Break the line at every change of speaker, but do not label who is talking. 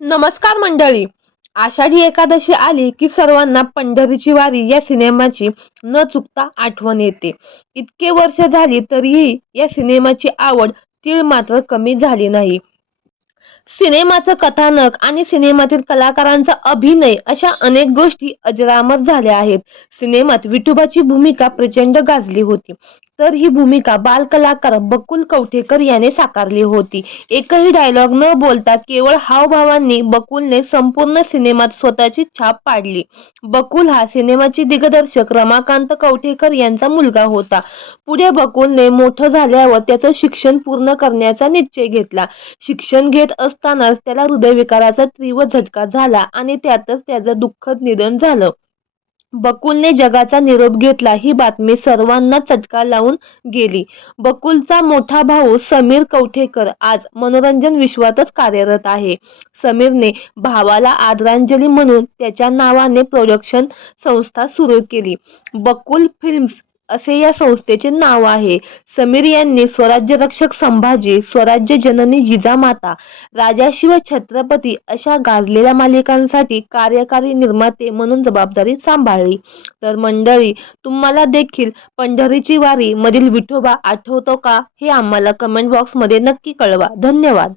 नमस्कार मंडळी. आषाढी एकादशी आली की सर्वांना पंढरीची वारी या सिनेमाची न चुकता आठवण येते. इतके वर्ष झाली तरीही या सिनेमाची आवड तीळ मात्र कमी झाली नाही. सिनेमाचं कथानक आणि सिनेमातील कलाकारांचा अभिनय अशा अनेक गोष्टी अजरामर झाल्या आहेत. सिनेमात विठोबाची भूमिका प्रचंड गाजली होती. तर ही भूमिका बालकलाकार बकुल कवठेकर याने साकारली होती. एकही डायलॉग न बोलता केवळ हावभावांनी बकुलने संपूर्ण सिनेमात स्वतःची छाप पाडली. बकुल हा सिनेमाची दिग्दर्शक रमाकांत कवठेकर यांचा मुलगा होता. पुढे बकुलने मोठं झाल्यावर त्याचं शिक्षण पूर्ण करण्याचा निश्चय घेतला. शिक्षण घेत असतानाच त्याला हृदयविकाराचा तीव्र झटका झाला आणि त्यातच त्याचं दुःखद निधन झालं. बकुलने जगाचा निरोप घेतला ही बातमी सर्वांना चटका लावून गेली. बकुलचा मोठा भाऊ समीर कवठेकर आज मनोरंजन विश्वातच कार्यरत आहे. समीरने भावाला आदरांजली म्हणून त्याच्या नावाने प्रोडक्शन संस्था सुरू केली. बकुल फिल्म्स असे या संस्थेचे नाव आहे. समीर यांनी स्वराज्य रक्षक संभाजी स्वराज्य जननी जिजामाता राजाशिव छत्रपती अशा गाजलेल्या मालिकांसाठी कार्यकारी निर्माते म्हणून जबाबदारी सांभाळली. तर मंडळी तुम्हाला देखील पंढरीची वारी मधील विठोबा आठवतो का? हे आम्हाला कमेंट बॉक्समध्ये नक्की कळवा. धन्यवाद.